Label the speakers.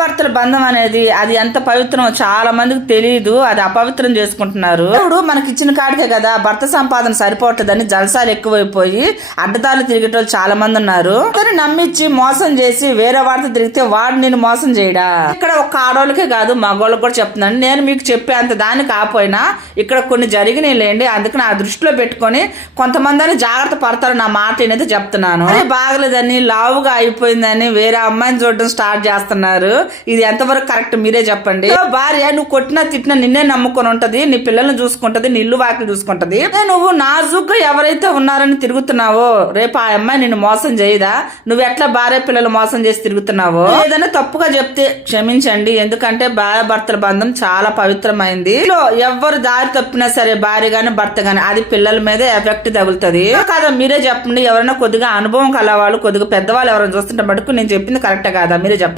Speaker 1: భర్తల బంధం అనేది అది ఎంత పవిత్రమో చాలా మందికి తెలియదు అది అపవిత్రం చేసుకుంటున్నారు. ఇప్పుడు మనకి ఇచ్చిన కాడికే కదా భర్త సంపాదన సరిపోవట్లేదని జలసాలు ఎక్కువైపోయి అడ్డదారులు తిరిగేటోళ్ళు చాలా మంది ఉన్నారు. అతను నమ్మించి మోసం చేసి వేరే వాడితో తిరిగితే వాడు నేను మోసం చేయడా? ఇక్కడ ఒక ఆడవాళ్ళకే కాదు మగవాళ్ళకి కూడా చెప్తున్నాను. నేను మీకు చెప్పే అంత దాన్ని కాపోయినా ఇక్కడ కొన్ని జరిగినాయి లేండి. అందుకు నా దృష్టిలో పెట్టుకొని కొంతమంది అని జాగ్రత్త పడతారు నా మాట అనేది చెప్తున్నాను. బాగలేదని లావుగా అయిపోయిందని వేరే అమ్మాయిని చూడడం స్టార్ట్ చేస్తున్నారు. ఇది ఎంతవరకు కరెక్ట్ మీరే చెప్పండి. భార్య నువ్వు కొట్టినా తిట్టినా నిన్నే నమ్ముకొని ఉంటది నీ పిల్లల్ని చూసుకుంటది నీ ఇల్లు వాకిలు చూసుకుంటది. నువ్వు నాజుగ్గా ఎవరైతే ఉన్నారని తిరుగుతున్నావో రేపు ఆ అమ్మాయి నిన్ను మోసం చేయదా? నువ్వు ఎట్లా భార్య పిల్లలు మోసం చేసి తిరుగుతున్నావో? ఏదైనా తప్పుగా చెప్తే క్షమించండి ఎందుకంటే భార్య భర్తల బంధం చాలా పవిత్రమైంది. ఎవరు దారి తప్పినా సరే భార్య గాని భర్త గాని అది పిల్లల మీద ఎఫెక్ట్ తగులుతుంది. కాదా మీరే చెప్పండి ఎవరైనా కొద్దిగా అనుభవం కలవాళ్ళు కొద్దిగా పెద్దవాళ్ళు ఎవరైనా చూస్తుంటే మటుకు నేను చెప్పింది కరెక్ట్ కాదా? మీరే చెప్పండి.